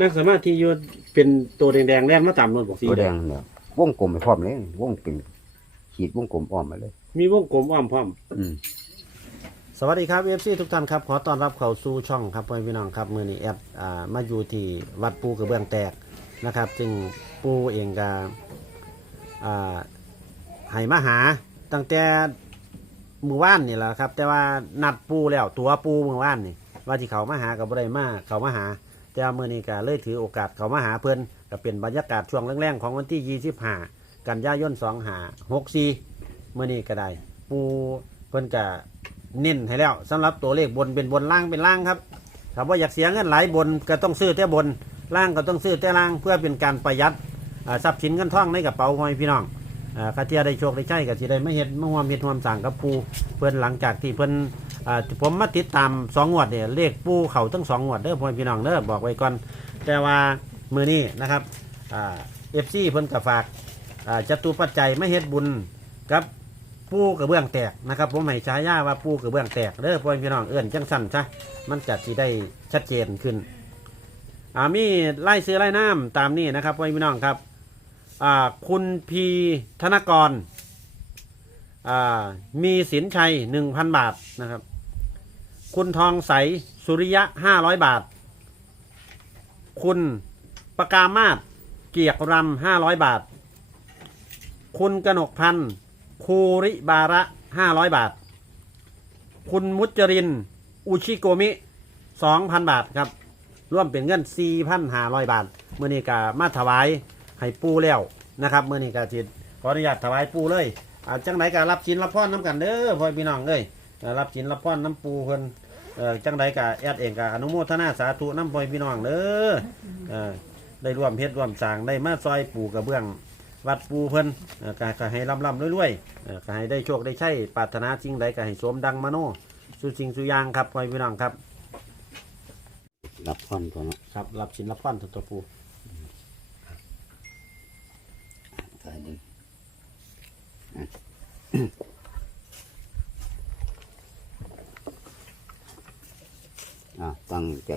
นั่งสมาธิอยู่เป็นตัวแดงๆแล่นมาตามรถบอกสีตัวแดงเนี่ยวงกลมไปพร้อมเลยวงเป็นขีดวงกลมอ้อมมาเลย มีวงกลมอ้อมพร้อม อืม สวัสดีครับเอฟซีทุกท่านครับ ขอต้อนรับเข้าสู่ช่องครับพ่อพี่น้องครับ มือนี้แอดอ่ามาอยู่ที่วัดปูกระเบื้องแตกนะครับ ซึ่งปูเองก็อ่าให้มาหา ตั้งแต่มือว่านนี่แหละครับ แต่ว่านัดปูแล้วตัวปูมือว่านนี่ว่าที่เขามาหากับบ่ได้มาเขามาหา แต่ว่ามื่อนี้ก็เลยถือโอกาสเขามาหาเพื่อนก็เป็นบรรยากาศช่วงแรงๆของวันที่ 25 กันยายน2หา64มื่อนี้ก็ได้ ปูเพื่อนก็เน้นให้แล้วสำหรับตัวเลขบนเป็นบนล่างเป็นล่างครับถ้าว่าอยากเสียเงินหลายบนก็ต้องซื้อแต่บนล่างก็ต้องซื้อแต่ล่างเพื่อเป็นการประหยัดทรัพย์สินเงินทองในกระเป๋าของพี่น้องอ่าข้าเทียได้โชคได้ใช่ก็สิได้ไม่เห็นเมื่อวานเห็ดความสั่งกับปูเพื่อนหลังจากที่เพื่อน อ่าผมมาติดตามสองงวดเนี่ยเลขปูเข่าทั้งสองงวดเด้อพ่อพี่น้องเด้อบอกไว้ก่อน แต่ว่ามือนี้นะครับอ่าเอฟซีเพิ่นกับฝากอ่าจตุปัจจัยไม่เฮ็ดบุญกับปูกระเบื้องแตกนะครับผมให้ฉายาว่าปูกระเบื้องแตกเด้อพ่อพี่น้องเอื้อนจังสั่นซะมันจะสิได้ชัดเจนขึ้นอ่ามีไล่ซื้อไล่น้ำตามนี้นะครับพ่อพี่น้องครับอ่าคุณพีธนกรอ่ามีสินชัยหนึ่งพันบาทนะครับ คุณทองใส สุริยะห้าร้อยบาท คุณประกามาศเกียกรำห้าร้อยบาท คุณกนกพันธ์คูริบาระห้าร้อยบาท คุณมุจริน อุชิโกมิสองพันบาทครับ ร่วมเป็นเงินสี่พันห้าร้อยบาท เมื่อนี้กามาถวายให้ปูแล้วนะครับเมื่อนี้กาจิตขออนุญาตถวายปูเลยอาจังไหนการับชินรับพรน้ำกันเด้อพ่อพี่น้องเอ้ย รับจินรับพรน้ำปูเพิ่นเอ่อจังใดกะแอดเองกะอนุโมทนาสาธุน้ำพอยพี่น้องเด้อเอ่อได้ร่วมเฮ็ดร่วมสร้างได้มาซอยปูกระเบื้อง วัดปูเพิ่นเอ่อก็ก็ให้ร่ำร่ำรวยๆเอ่อก็ให้ได้โชคได้ใช้ปรารถนาสิ่งใดก็ให้สมดังมโนสุสิ่งสุอยางครับพอยพี่น้องครับรับพรตัวเนาะครับรับชินรับพรตัวปูถ่ายดึ อะตั้งใจ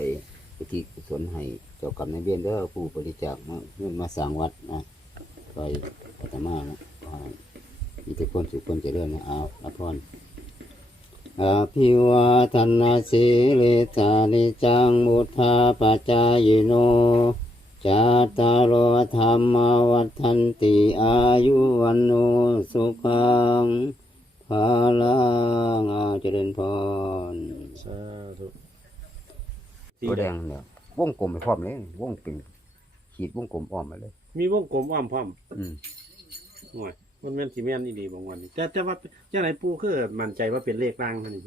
ปฏิกุศลให้เจ้ากรรมนายเวรเด้อผู้บริจาคมาเงินมาสร้างวัดนะคอยอาตมานะขอให้มีแต่คนสุขคนเจริญนะเอารับพรอภิวาทนาสิลิสานิจังมุทาปจายโนจาตารโอธรรมวัฏันติอายุวันโนสุขังภาลังอาเจริญพร สา ธุตัวแดงเนี่ยวงกลมไปพร้อมเลยวงเป็นขีดวงกลมอ้อมมาเลย มีวงกลมอ้อมพร้อมอืมหน่อยมันแม่นสิแม่นอีดีบางวันนี่แต่แต่ว่าจังไหนปูคือมั่นใจว่าเป็นเลขล่างเท่านี้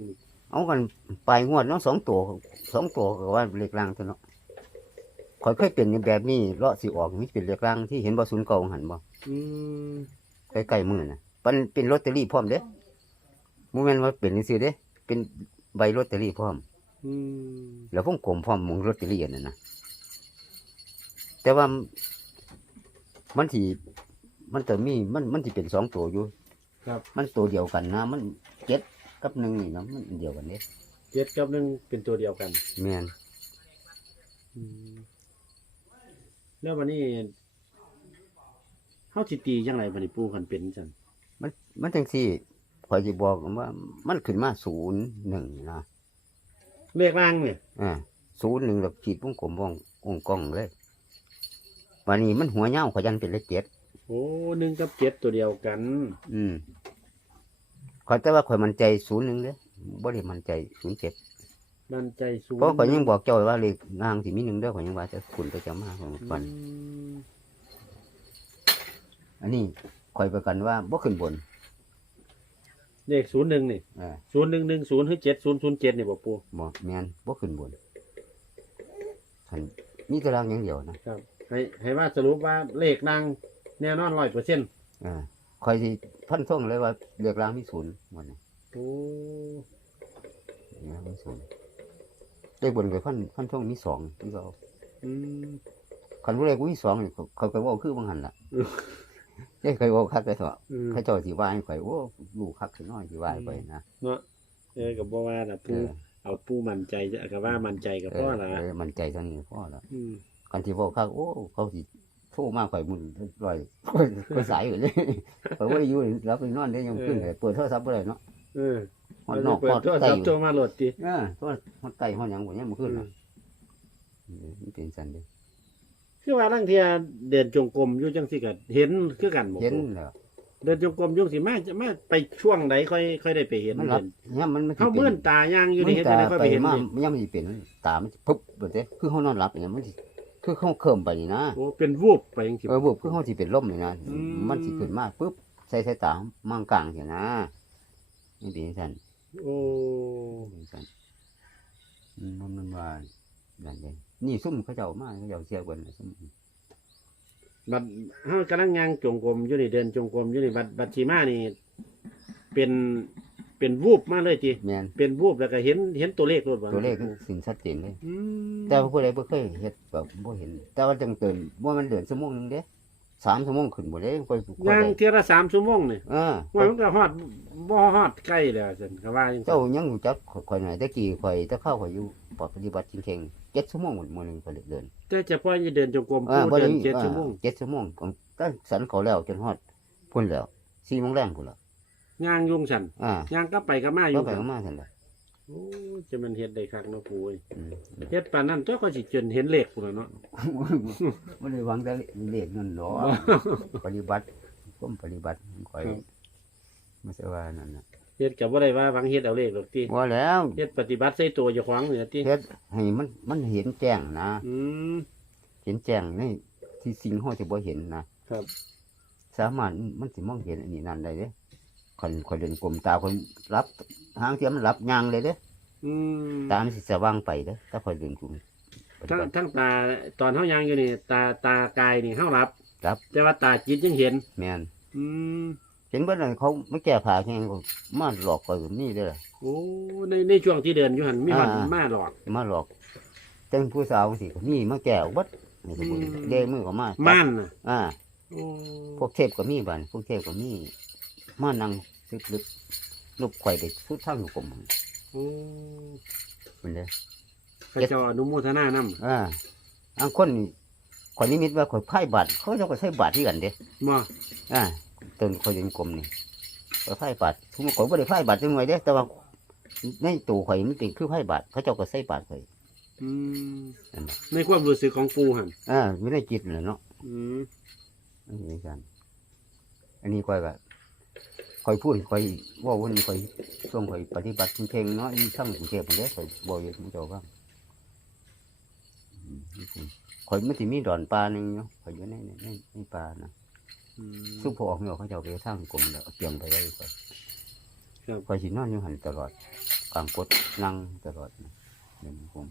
เอากันปลายงวดเน้องสองตัวสองตัวก็ว่าเล็กลางตัวเนาะคอยเคยเป็นแบบนี้เลาะสิออกนี่เป็นเล็กลางที่เห็นบ่ศูนย์เก่าหันบ่อืมใกล้ๆมือนะมันเป็นลอตเตอรี่พร้อมเด้โมเมนต์ว่าเป็นจังซี่เด้ เป็นใบลอตเตอรี่พร้อมอืม แล้วผมกลมพร้อมหมองลอตเตอรี่อันนั้นนะแต่ว่ามันที่มันจะมีมันมันที่เป็นสองตัวอยู่ครับ มันตัวเดียวกันนะ มันเจ็ดกับหนึ่งนี่เนาะมันอันเดียวกันเด้เจ็ดกับหนึ่งเป็นตัวเดียวกันแม่นอืมแล้ววันนี้เฮาสิตีจังไรบัดนี้ปูคันเป็นจังมันมันจังซี่ข่อยสิบอกว่า มันขึ้นมาศูนย์หนึ่งนะ เลขล่างเนี่ยอ่าศูนย์หนึ่งแล้วขีดวงกลมวงวงกล้องเลย วันนี้มันหัวเหี่ยวขอยยันเป็นเลขเจ็ดโอ้หนึ่งกับเจ็ดตัวเดียวกัน อืมขอยแต่ว่าข่อยมั่นใจศูนย์หนึ่งเลยบ่ได้มั่นใจศูนย์เจ็ดมันใจสูงเพราะข่อยยังบอกเจ้าไว้ว่าเลขนางสิมีหนึ่งเด้อข่อยยังว่าจะคุณไปจะมาของฟันอืมอันนี้ข่อยประกันว่าบ่ขึ้นบน เลขศูนย์หนึ่งนี่อ่าศูนย์หนึ่งหนึ่งศูนย์หรือเจ็ดศูนย์ศูนย์เจ็ดนี่บ่ปูบ่แม่นบ่ขึ้นบนคันมีแตารางอย่างเดียวนะครับ ให้ให้ว่าสรุปว่าเลขนางแน่นอนร้อยเปอร์เซ็นต์อ่าข่อยสิพันท่งเลยว่าเลขรางมีศูนย์หมดนี่โอ้เลขรางมีศูนย์เลขบนข่อยพันพันท่งมีสองที่เขาอืมคันบ่เลขกูมีสองนี่เขาข่อยเว้าคือบางหันล่ะ อืมเด้ข่อยเว้าคักได้เถอะอืม เขาเจ้าสิว่าให้ข่อยโอ้ลูกคักสิน้อยสิว่าให้ข่อยนะเนาะเออกับบ่ว่าน่ะปูเออเอาปูมั่นใจจะก็ว่ามั่นใจกับเอพ่ออละเออมันใจเท่านี้พอแล้วอืมกันที่บอกข้างโอ้เขาสิโทรมาข่อยมุนลอยข่อยสายอยู่เลยข่อยว่าอยู่รับไปนอนได้ยังขึ้นเลยเปิดโทรศัพท์บ่ได้เนาะเออฮอดนอกเปิฮดอดโทรไตศัพท์โทรมาโหลดติเออฮอดฮอดไตฮอดหยังบ่ยังบ่ขึ้นน่ะมันเป็นสันเด้ คือว่าลางเที่ยเดินจงกรมอยู่จังซี่ก็เห็นคือกันบ่เห็นปู่แล้วเดินจงกรมอยุ่งสิมาจะมาไปช่วงไหนค่อยค่อยได้ไปเห็นมันเห็รับนเนี่ยมันมันสิเขาป็เมื่อนตาย่างอยู่มัในนเห็นตาไหนค่อยไปไปเห็นมานี่มันยังมันสิเป็นตามันสิปุ๊บเบิดเด้คือเฮานอนหลับอย่างมันสิคือเขาเคิมไปนี่นะโอ้เป็นวูบไปจังซี่เออบุบคือเขาสิเป็นลมนี่นะอืม มันสิขึ้นมาปุ๊บใส่สายตามั่งกลางเสียนะนี่เป็นสันโอ้เป็นสันอืมมันมันว่าดันเด่น นี่ซุ่มเขาเจ้ามาเขาเจ้าเสียกวนน่ะซุ่มบัดเฮากำลังย่างจงกรมอยู่นี่เดินจงกรมอยู่นี่บัดบัดชีมานี่เป็นเป็นวูบมาเลยจีแมนเป็นวูบแล้วก็เห็นเห็นตัวเลขรถบ่ตัวเลขสิ่งชัดเจนเลย อืมแต่ว่าผู้ใดบ่เคยเฮ็ดแบบบ่เห็น แต่ว่าจังเตือนว่ามันเดือนชั่วโมงนึงเด้สามชั่วโมงขึ้นบ่เด้ค่อยค่อยย่างได้เที่ยละสามชั่วโมงนี่เออว่ามันก็ฮอดบ่ฮอดใกล้แล้วซั่นก็ว่าจังซั่เจ้านยังรู้จักข่อยหน่อยตะกี้ข่อยตะเข้าข่อยอยู่ปปฏิบัติจริงเข่ง เจ็ดชั่วโมงหมดมื้อหนึงข่อยเดินแต่เฉพาะที่เดินจงกรมเออผู้บ่เดิได้นเจ็ดชั่วโมงเจ็ดชั่วโมงก็สันเขาแล้วจนฮอดพุ่นแล้ว4โมงแรงพุ่นแล้วย่างยุ่งฉันอ่าย่างก็ไปก็มาอก็ยู่ไปก็มาซั่นล่ะโอ้จะมันเฮ็ดได้คักเนาะปู่เอ้ยอืมเฮ็ดปานนั้นตัวก็สิจนเห็นเลขพุ่นน่ะเนาะบ่ได้หวังแต่เลขนั่นหรอกปฏิบัติก้มปฏิบัติข่อยครับไม่ใช่ว่านั่นน่ะ เฮ็ดก็บ่ได้ว่าหวังเฮ็ดเอาเลขหรอกติว่าแล้วเฮ็ดปฏิบัติใส่ตัวเจ้าของนี่ล่ะติเฮ็ดให้มันมันเห็นแจ้งนะอืมเห็นแจ้งในที่สิ่งเฮาจะบ่เห็นนะครับ สามารถมันสิมองเห็นอันนี้นั่นได้เด้คันคนเดินกลมตาคนรับหางเทียมนรับยางเลยเด้อืมตามันสิสว่างไปเด้ถ้าคนเดินกลมปฏิทั้งบัติทั้งตาตอนเฮายังอยู่นี่ ตาตากายนี่เฮารับรับ แต่ว่าตาจิตยังเห็น แม่นอืม เห็นบ่นั่นเขาไม่แก้ผ้าแข่งก็มาหลอกก็มีเด้อโอ้ในในช่วงที่เดินอยู่หั่นมีหันอ่ามาหรอกมาหลอกจังผู้สาวสิก็มีมาแก้วเบัดนี่ก็บ่อืมเดมือก็มาจับม่านน่ะอ่าโอ้พวกเทพก็มีบ้านพวกเทพก็มีมานั่งลึกๆลูกไข่ไปสุดทางอยู่กลมโอ้มันเลยพระเจ้าอนุโมทนานำอ่าอังคนนี่ข่อยนิมิตว่าข่อยไพ่บาทเขาเจะก็ใช้บาทที่กันเด้บ่อ่า ต้นข่อยเดินกลมนี่ข่อยไพ่บาททุกคนข่อยไม่ได้ไพ่บาทจังไงเด้ แต่ว่าในตัวข่อยมันเป็นคือไพ่บาทเขาเจ้าก็ใช้บาทข่อยอืมนั่นน่ะในความรู้สึกของปู่หั่นอ่าไม่ได้จิตเลยเนาะอืมอันนี้กัน อันนี้ข่อยก็ข่อยพูดข่อยเว่าวันนี้ข่อยช่วงข่อยปฏิบัติเพลงเนาะอยู่ช่างกรุงเทพฯเด้ข่อยบอกอยู่ที่เจ้าบ้างอืมนี่คือข่อยไม่ถิมีดอนปลาหนึ่งเนาะข่อยอยู่ในในในในปลานะอืม ซุปพอออกเนาะเขาเจ้าไปทางกลมแล้วเอาเตรียมไปไว้ข่อยครับข่อยสินอนอยู่หันตลอดกลางกดนั่งตลอดนะเดี๋ยวผม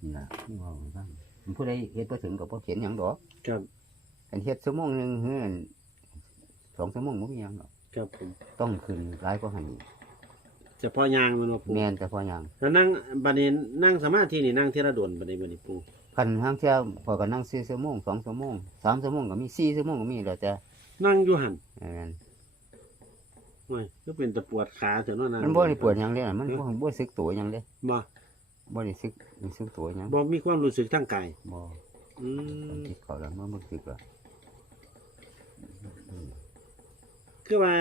นี่ล่ะที่เว่าให้ฟังมันผู้ใดเฮ็ดบ่ถึงก็บ่เขียนหยังดอกครับอันเฮ็ดชั่วโมงหนึงเฮือนสองชั่วโมงบ่มีหยังดอกครับผมต้องขึ้นหลายกว่าหันอีกเฉพาะยางมันว่าปู่แม่นแต่พอหยังแล้วนั่งบัดนี้นั่งสมาธินี่นั่งเทระดนบัดนี้บัดนี้ปู่ คันทางเที่ยวพอก็นั่ง4ชั่วโมง2ชั่วโมง3ชั่วโมงก็มี4ชั่วโมงก็มีแล้วแต่นั่งอยู่หั่นแม่นโอ้ยก็เป็นตะปวดขาเถอะเนาะนะมันบ่ได้ปวดหยังเด้น่ะมันบ่บ่สึกตัวหยังเด้บ่บ่ได้สึกรู้สึกตัวหยังบ่มีความรู้สึกทางกายบ่อืมันมคิดเขาแล้วมันบ่สึกแล้วคือว่า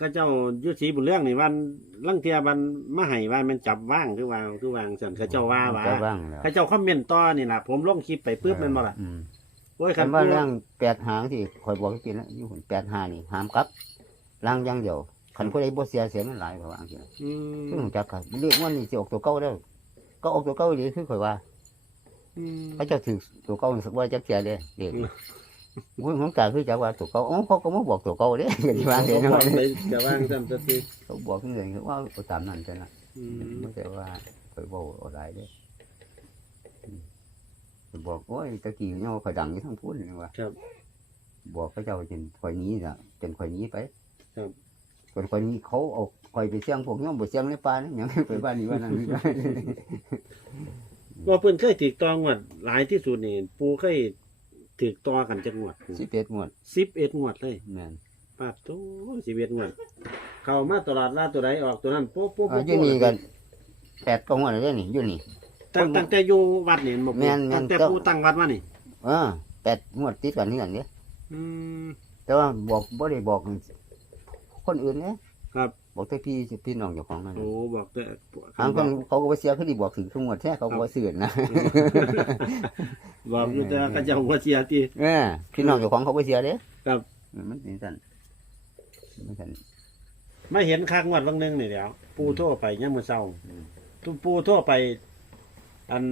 ก็เจ้ายุสีบุญเรื่องนี่วันลังเทียบันมาให้ว่ามันจับว่างคือว่าคือวางสั่นเขาเจ้าว่าว่าจะว่างแล้วเขาเจ้าคอมเมนต์ต่อนี่ล่ะผมลงคลิปไปปุ๊บแมันบ่ล่ะอืมโอ้ยคัคันนว่าปู่เรื่องแปดหางที่ข่อยบอกกินแล้วอยู่หุ่นแปดหานี่ห้ามกลับล้างอย่างเดียวคันผู้ใดบ่เสียเสียมันหลายกว่าอังซี่อืซึ่งมรู้จักกันเรียกว่านี่สิออกตัวเก่าเด้อก็ออกตัวเก่าอีหลีคือข่อยว่าอืมเขาเจะถือตัวเก่าสักว่าจักเสียเด้เด็ก วุ้ยของตาคือจักว่าตัวเก่าอ๋อเขาก็มาบอกตัวเก่าเด้ก็สิว่าเด้บเนาะอกเลยจะว่างสั่นสติเขาบอกจังซี่ว่าเอาตามนั้นจังน่ะอืมไม่ใช่ว่าข่อยเว้าเอาหลายเด้อืมข่อยบอกโอ้ยตะกี้เนี่ยข่อยดังอยู่ทั้งพูนนี่ว่าครับบอกเขาเจ้าจนข่อยหนี้น่ะจนข่อยหนี้ไปครับจนข่อยหนี้เขาเอาข่อยไปเสี่ยงพวกน้องบ่เสี่ยงในป่านี่หยังไปบ้านนี้บ้านนั้นนี่ว่าเพิ่นเคยถูกตองวดหลายที่สุดนี่ปู่เคย ถูกต่อกันจักงวดสิบเอ็ดงวด11งวดเลยแม่นปาดโต11งวด เข้ามาตลาดลาดตัวใดออกตัวนั้นโป๊ะโป๊ะอ่าโป๊ะอยู่นี่กันแปดกงวดแล้วเด้อนี่อยู่นี่ตตั้งตั้งแต่อยู่วัดนี่บ่แม่นแม่น ตั้งแต่ก็ปูตั้งวัดมานี่ เออแปดงวดติดกันนี่กันเนี่ยอืม แต่ว่าบอกบ่ได้บอกคนอื่นเนี่ยครับ บอกแต่พี่พี่น้องเจ้าของนั่นโอ้บอกแต่ทางคนเขาก็บ่เสียคือดีบอกถึงทุกงวดแท้เขาก็บ่ซื้อนะบอกอยู่แต่ว่าเขาเจะบ่เสียติเออพี่น้องเจ้าของเขาบ่เสียเด้ครับเออมันเป็นสั่นมันสั่น ไม่เห็นคักงวดบางหนึงนี่เดี๋ยวปูโทรไปยามมื้อเช้าตุปูโทรไป อัน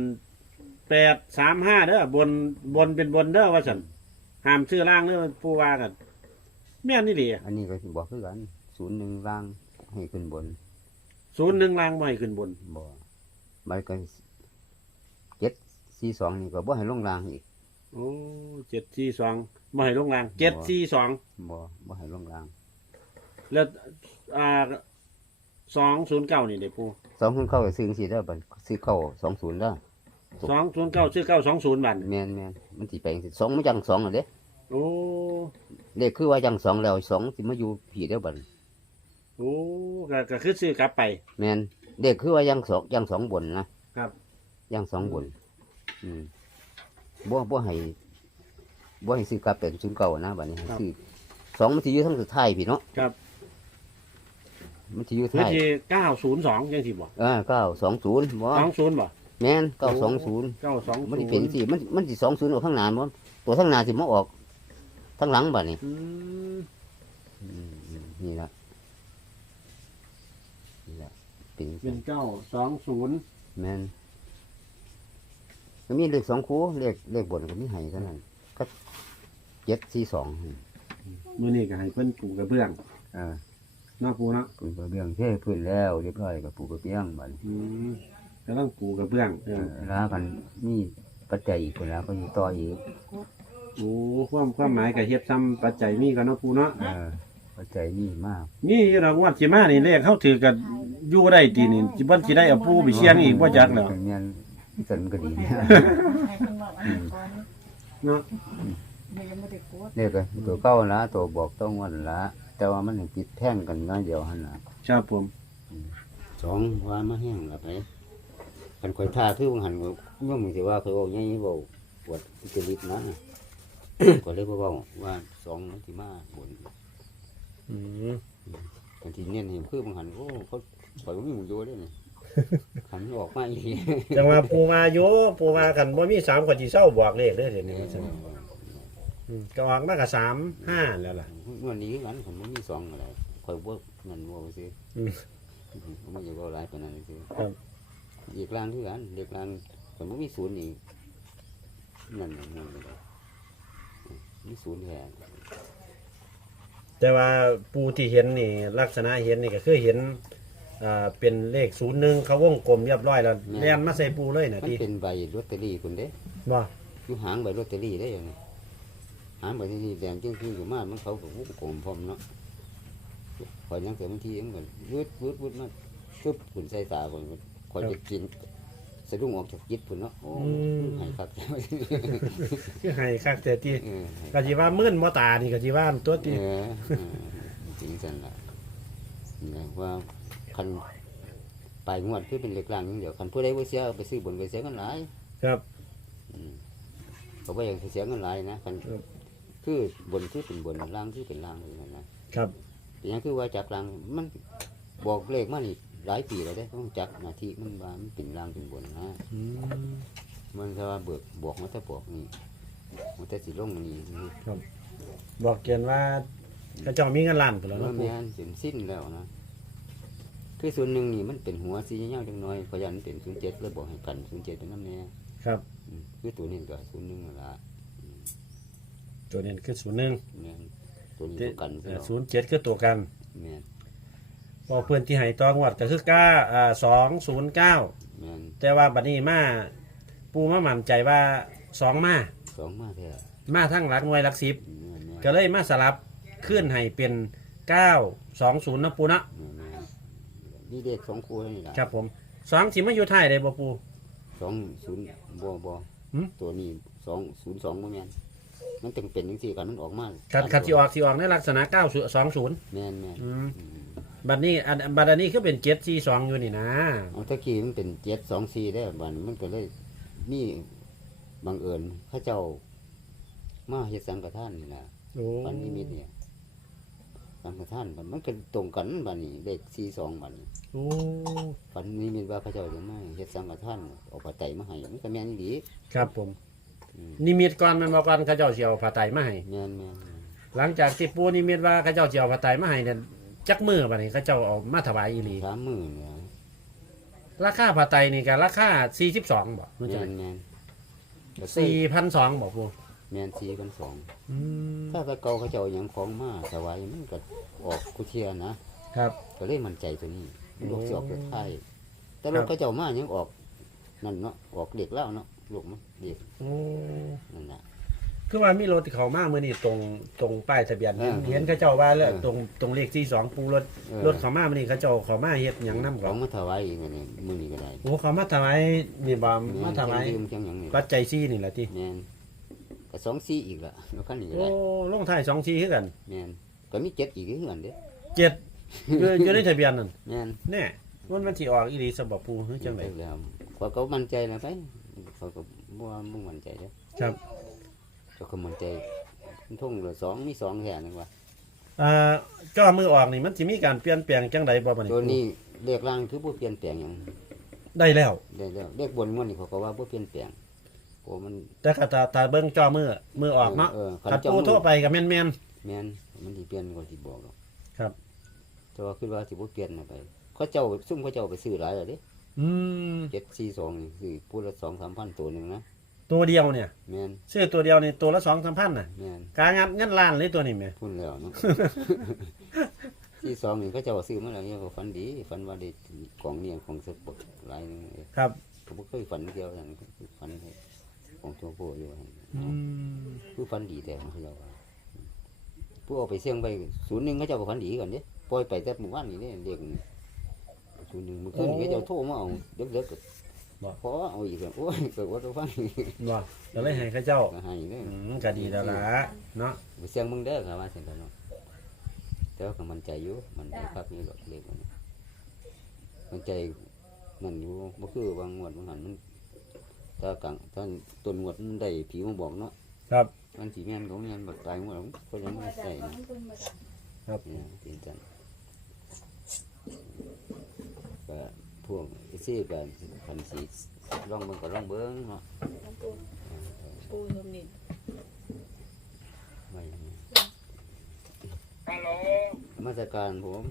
835เด้อบนบนเป็นบนเด้อว่าซั่นห้ามซื้อล่างเด้อปูว่ากันแม่นนี่ดิอันนี้ก็สิบอกคือกันศูนย์หนึ่งล่าง ให้ขึ้นบนศูนย์หนึ่งล่างบ่ให้ขึ้นบน บ่ใบก็เจ็ดสี่สองนี่ก็บ่ให้ลงล่างอีก โอ้742บ่ให้ลงล่าง742บ่บ่ให้ลงล่างแล้วอ่าสองศูนย์เก้านี่เด็กปูสองคนเข้าก็ซื้อสี่ได้อบัดซื้อเข้าสองศูนย์ได้อสองศูนย์เก้าชื่อเก้าสองศูนย์บันแม่นแม่นมันสิไปจังซี่สองมันจังสองอะเด้โอ้ เลขคือว่าจังสองแล้วสองสิมาอยู่ผีได้อบัด โอ้ก็ก็คือซื้อกลับไป แม่นเลขคือว่ายังสองยังสองบนนะครับ ยังสองบน อืมบ่บ่ให้บ่ให้ซื้อกลับเป็นศูนย์เก่านะบัดนี้ให้ซื้อสองมันสิอยู่ทั้งสุดท้ายพี่เนาะครับมันสิอยู่คือท้ายที่เก้าศูนย์สองยังที่บอกเออเก้าสองศูนย์บ่สองศูนย์บ่แม่นเก้าสองศูนย์เก้าสองมันสิเป็นสิมันมันสิสองศูนย์ออกข้างหน้าบ่ตัวข้างหน้าสิมาออกข้างหลังบัดนี้อืม อืมอืมนี่ละนี่ละ เป็นเป็นเก้าสองศูนย์แม่นก็มีเลขสองคู่เลขเลขบนก็มีให้เท่านั้นก็เจ็ดสี่สองมื่อนี้ก็ให้เพิ่นปลูกกระเบื้องเออเนอกปูเนาะปูกระเบื้องเท่พื้นแล้วเรียบร้อยกับปูกระเบื้องบัดนี้อืมก็ต้องปลูกกระเบื้องเอเอออแล้วกันมีปัจจัยอีกคนแล้วก็อยู่ต่ออีกโอ้ความความหมายกับเฮ็ดซ้ำปัจจัยมีกันเนาะปูเนาะเออ ปัจจัยมีมากนี่เรางวัดสิมานี่เลขเข้าถือกับอยู่ได้ตีนี่สิบ่สิได้เอาปูไปเสี่ยงอีกบ่จักแล้วเป็นเงี้ยสันก็ดีให้คนบอกอ่านก่อนเนาะเดี๋ยวยังไม่ได้กดเนี่ยก็ตัวเก้าละตัวบอกต้องวันละ แต่ว่ามันปิดแท่งกันน้อยเดียวหันละครับผมสองว่ามาแห้งละไปกันคอยท่าคือวังหันว่าย่อมสิว่าเคยบอกยังไงบอกปวดจะริบนะก็เลยบอกว่าสองมันสิมาบน อืมกันที่เนี่ยเห็นคือวังหันโอ้เขาปล่อยมันมีหมูโยด้วยนี่ขันออกมาอีกจังว่าปูมาอยู่ปูมากันบ่มี3ก็สิเซาบอกเลขเด้อเดี๋ยวนี้ว่าซั่นอืมก็ออกมาก็3 5แล้วล่ะ วันนี้กันผมมันมีสองอะไรคอยบวกเงินบวกซื้ออืมมันอยู่ก็หลายปานนั้นซื้อครับ อีกลางคือกันเด็กลางผมมันมีศูนย์อีกนั่นนั่นนั่นเลยมีศูนย์แทน แต่ว่าปูที่เห็นนี่ลักษณะเห็นนี่ก็คือเห็นอ่าเป็นเลข01เขาวงกลมเรียบร้อยแล้วแล่นมาใส่ปูเลยน่ะมันติเป็นใบลอตเตอรี่คุณเด้บ่อยู่หางใบลอตเตอรี่ได้ยังไงหางใบที่แดงจริงๆอยู่มากมันเขากับวุ้งกลมพร้อมเนาะคอยยังเสียบางทีมันก็วืดวืดวืดมาซึบขุนใส่ตาคนคอยจะกิน สะดุ้งออกจากจิตพุ่นเนาะโอ้ใหายครับคือให้คักแต่ติเออก็สิว่ามื่นบ่ตานี่ก็สิว่าตัวติเออเออจริงจังละเนี่ยว่าคันปลายงวดคือเป็นเหล็กลางอย่างเดียวคันผู้ใดว่าเสียเอาไปซื้อบนไปเสียเงินหลาย ครับ อืมเขาไม่อยากเสียเงินหลายนะคันครับ คือบนคือเป็นบนล่างคือเป็นล่างอย่างนั้นนะครับเป็นหยังคือว่าจับล่างมันบอกเลขมานี่ หลายปีแล้วได้ต้องจับหนาทีมันว่ามันเป็นล่างเป็นบนนะอืมมันจะว่าเบิกบอกมาแต่บอกนี่มันแต่สิลงนี่นี่บอกเกียนว่าเขาเจ้ามีเงินล้านพุ่นแล้วว่าเนาะแม่ปูนเป็นสิ้นแล้วนะคือส่วนหนึ่งนี่มันเป็นหัวสีเงี้ยวๆจังน้อยเพราะยันเป็นศูนย์เจ็ดเลยบอกให้กันศูนย์เจ็ดเป็นน้ำแน่ครับ อืมคือตัวนี้ก็ศูนย์หนึ่งนั่นละตัวนี้คือ01แม่นตัวนี้ตัวกันเอคืออเรา07คือตัวกันแม่น พอเพื่อนที่ให้ตองวดก็คือ9อ่า209แม่นแต่ว่าบัดนี้มาปูมามั่นใจว่าสองมา สองมาแท้มาทั้งหลักหน่วยหลักสิบ แม่นแม่นก็เลยมาสลับขึ้นให้เป็นเก้าสองศูนย์นะปูเนาะแม่นแม่นนี่เด็กสองคู่นี่ละครับผมสองสิมาอยู่ท้ายได้บ่ปู สองศูนย์บ่บ่หืมตัวนี้สองศูนย์สองบ่แม่นมันตึงเป็นจังซี่กันมันออกมาคันคันสิออกสิออกในลักษณะเก้าสองศูนย์แม่นแม่นอืมอืม บัดนี้อันบัดอันนี้ก็เป็นเจ็ดสี่สองอยู่นี่นะเอาตะกี้มันเป็นเจ็ดสองสี่ได้บัดนมันก็เลยมีบังเอิญเข้าเจ้า มาเฮ็ดสังฆทานนี่นะโอ้ปันนิมิตเนี่ยสังฆทานบัดมันก็ตรงกันบัดนี้เลขสี่สองบัดนี้โอ้ปันนิมิตว่าเข้าเจ้าจะมาเฮ็ดสังฆทานเอาผ้าไตรมาให้มันก็แม่นดีครับผม อืมนิมิตก่อนแมันบอกก่อนเขาเจ้าเสียวผ้าไตรมาให้ แม่นแม่นแม่นหลังจากที่ปูนิมิตว่าเขาเจ้าเสียวผ้าไตรมาให้เนี่ย จักมือบัดนี้เขาเจ้าเอามาถวายอีหลีสามมือเนี่ยราคาผ้าไตรนี่ก็ราคาสี่สิบสองบ่รู้จักแม่นแม่นก็เคยสี่พันสองบ่ปูแม่นสี่พันสอง อืมถ้าแตะเกาเขาเจ้าหยังของมาถวายมันก็ออกกุเชียนะครับ ก็เลยมั่นใจตัวนี้มันลูกสิออกตัวท้ายแต่ครัรบถเขาเจ้ามายังออกนั่นเนาะออกเด็กแล้วเนาะลูกมันเด็กโอ้นั่นน่ะ คือว่ามีรถเขามาเมื่อนี่ตรงตรงป้ายทะเบียนเออเห็นเขาเจ้าว่าแล้วเออตรงตรงเลขที่สองปูรถเออ รถเขามาเมื่อนี่เขาเจ้าเขามาเฮ็ดหยังนำขก่ออนงมาถวายอีกอันนี่มื้อนี้ก็ได้โอ้เขามาทำไมนี่บ่มาทำไมแนยืมจังหยังนี่ปัจจัยซี่นี่แหละที่แม่นก็สองสี่อีกละแล้วคันนี้ก็โอ้ได้ลงท้ายสองซี่คือกันแม่นก็มีเจ็ดอีกคือกันเด้เจ็ดอยู่อยู่ในทะเบียนนั่นแม่นแน่มันมันสิออกอีหลีสำหรับปูคือจังไดแล้วเขาก็มั่นใจนะไปเขาก็บ่ว่ามึงมั่นใจเด้อครับ เขาก็มั่นใจมันทุ่งละสองมีสองแค่นึงว่าอ่าจ้อมือออกนี่มันสิมีการเปลี่ยนแปลงจังใดบ่บัดนี้ตัวนี้เลขล่างคือบ่เปลี่ยนแปลงหยังได้แล้ว ได้แล้วเลขบนงวดนี่เขาก็ว่าบ่เปลี่ยนแปลงโอ้มัน แต่ก็ตาตาเบิ่งจ้อมือมือออกเนาะเออคันเจ้าปูมือโทรไปก็แม่น แม่นมันสิเปลี่ยนก็สิบอกหรอกครับ แต่ว่าคิดว่าสิบ่เปลี่ยนนะไปเขาเจ้าซุ่มเขาเจ้าไปซื้อหลายแล้วเด้ๆอืม742นี่ซื้อพูดละ2-3,000ตัวหนึงนะ ตัวเดียวเนี่ยแม่นซื้อตัวเดียวนี่ตัวละ2-3,000น่ะแม่นการงัดเงินล้านเลยตัวนี้แหม่พุ่นแล้วเนาะ ที่สองนี่เขาเจ้าซื้อมาแล้วเนี่ยก็ฝันดีฝันว่าได้ของเนี่ยของสปกหลายหนึงเอ้ยครับก็บ่เคยฝันเดียวอย่างนั้นคือฝันให้ของตัวโปอยู่หั่นอืมคือฝันดีแต่ของเขาเจ้าว่าผู้เอาไปเสี่ยงไปศูนย์หนึ่งเขาเจ้าก็ฝันดีกันเด้ปล่อยไปแต่หมู่บ้านนี่เด้เรียกนี่ศูนย์หนึ่งเมื่อคืนนี้เขาเจ้าโทรมาเอาเด็กๆ ก็พอเอาอีกแล้วโอ้ยเกิดว่าตัวฟังนี่บ่ก็เลยให้เขาเจ้าก็ให้เด้ออืมก็ดีแล้วล่ะเนาะไปเสี่ยงมึงเด้อครับว่าเสร็จแล้วเนาะแต่ว่าก็มันใจอยู่มันใจคักนี่หรอกเรียกมันมันใจนั่นอยู่บ่คือวางงวดบางหันมันถ้ากลางท่านต้นงวดมันได้ผีมาบอกเนาะครับมันสีแม่นของแม่นบักตายงวดก็ยังไม่ใส่นะครับเนี่ยเป็นจังก็ พวกอีซี่ก็พันสีร่องเบิ่งก็ร่องเบิ่งเนาะปูทมนินไม่มาตรการผม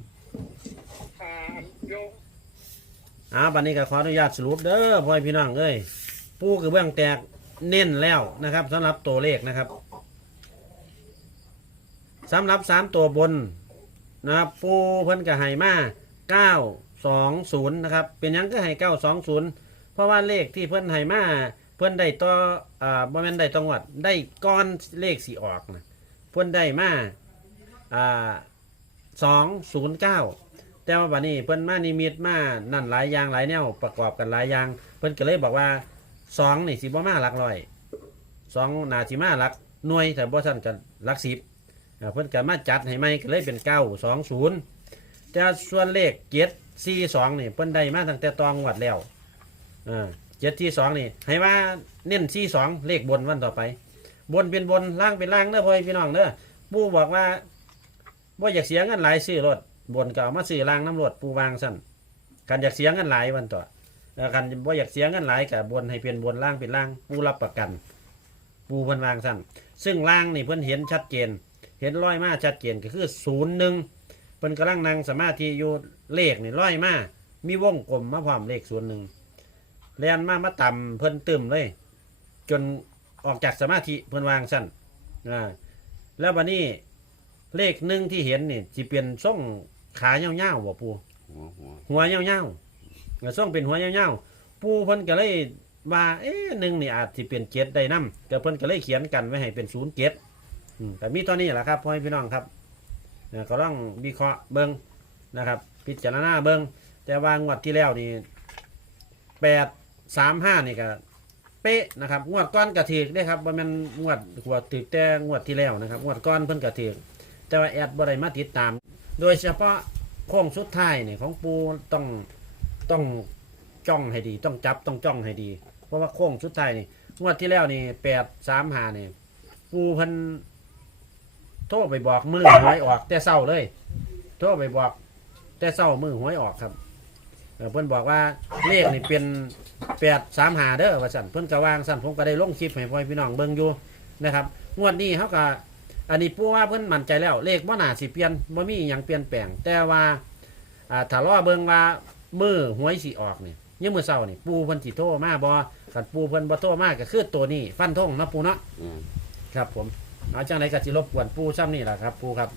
อ่าบัดนี้ก็ขออนุญาตสรุปเด้อพ่อพี่น้องเอ้ยปูกระเบื้องแตกเน้นแล้วนะครับสำหรับตัวเลขนะครับสำหรับสามตัวบนนะครับปูเพิ่นก็ให้มา 920นย์นะครับเป็นหยังก็ให้920เพราะว่าเลขที่เพิ่อนให้มาเพิ่อนได้ต่ออ่าบ่แม่นได้ต่องวัดได้ก้อนเลขสีออกนะเพิ่อนได้มาอ่า209แต่ว่าบัดนี้เพิ่อนมานิมิตมานั่นหลายอย่างหลายแนวประกอบกันหลายอย่างเพิ่อนก็เลยบอกว่าสองนี่สิบ่มาหลักร้อยสองนาสิมาหลักหน่วยแต่บ่ซั่นก็หลักสิบอ่าเพิ่อนก็มาจัดให้ใหม่ก็เลยเป็นเก้าสองศูนย์แต่ส่วนเลขเจ็ด สี่สองนี่เพิ่นได้มาตั้งแต่ตองวัดแล้วอ่าเจ็ดที่สองนี่ ให้ว่าเน้นสี่สองเลขบนวันต่อไป บนเป็นบนล่างเป็นล่างเด้อพ่อพี่น้องเด้อปู่บอกว่าว่าอยากเสียเงินหลายซื้อรถบนก็เอามาซื้อล่างน้ำรวดปูวางสั่นกันอยากเสียเงินหลายวันต่อแล้วกันว่าอยากเสียเงินหลายกับบนให้เป็นบนล่างเป็นล่างปูรับประกัน ปูเพิ่นวางสั่นซึ่งล่างนี่เพิ่นเห็นชัดเจน เห็นร้อยมาชัดเจนก็คือศูนย์หนึ่ง พิ่นกำลังนั่งสมาธิอยู่เลขนี่ร้อยมามีวงกลมมาพร้อมเลขศูนย์หนึ่งเรียนมามาต่ำเพิ่นตึมเลย จนออกจากสมาธิเพิ่นวางสั่นอ่าแล้ววันนี้เลขหนึ่งที่เห็นนี่จะเป็นส่งขาเงาวๆบ่ปูหัวหัวหัวเงาวๆกระส่งเป็นหัวเงาวๆปูเพิ่นก็เลยว่าเอ๊ะหนึ่งนี่อาจสิเป็นเจ็ดได้นำแต่เพิ่นก็เลยเขียนกันไว้ให้เป็นศูนย์เจ็ดแต่มีตอนนี้แหละครับพ่อแม่พี่น้องครับ นะก็ต้องวิเคราะห์เบิ่งนะครับ พิจารณาเบิ่งแต่ว่างวดที่แล้วนี่แปดสามห้านี่ก็เป๊ะนะครับ งวดก้อนกระถือได้ครับว่ามันงวดหัวถือแต่งวดที่แล้วนะครับ งวดก้อนเพิ่นกระถือแต่ว่าแอดบ่ได้มาติดตาม โดยเฉพาะโค้งสุดท้ายนี่ของปูต้องต้องจ้องให้ดี ต้องจับต้องจ้องให้ดี เพราะว่าโค้งสุดท้ายนี่งวดที่แล้วนี่แปดสามหานี่ปูเพัน ทรไปบอกมือหวยออก แต่เศร้าเลย โทรไปบอก แต่เศร้ามือหวยออกครับเออเพิ่นบอกว่าเลขนี่เป็นแปดสามหาเด้อว่าสั่นเพิ่นก็วางสั่นผมก็ได้ลงคลิปให้พ่อพี่น้องเบิ่งอยู่นะครับงวดนี้เขาก็อันนี้ปูว่าเพิ่นมั่นใจแล้ว เลขบ่น่าสิเปลี่ยนบ่มีหยังเปลี่ยนแปลง แต่ว่าอ่าถ้ารอเบิ่งว่ามือหวยสิออกนี่ยังมื้อเช้านี่ปูเพิ่นสิโทรมาบ่คันปูเพิ่นบ่โทรมาก็คือตัวนี้ ฟันธงเนาะปูเนาะอ่าครับผม เอาจังไดก็จิรบกวนปูซ้ำนี่แหละครับ ปูครับ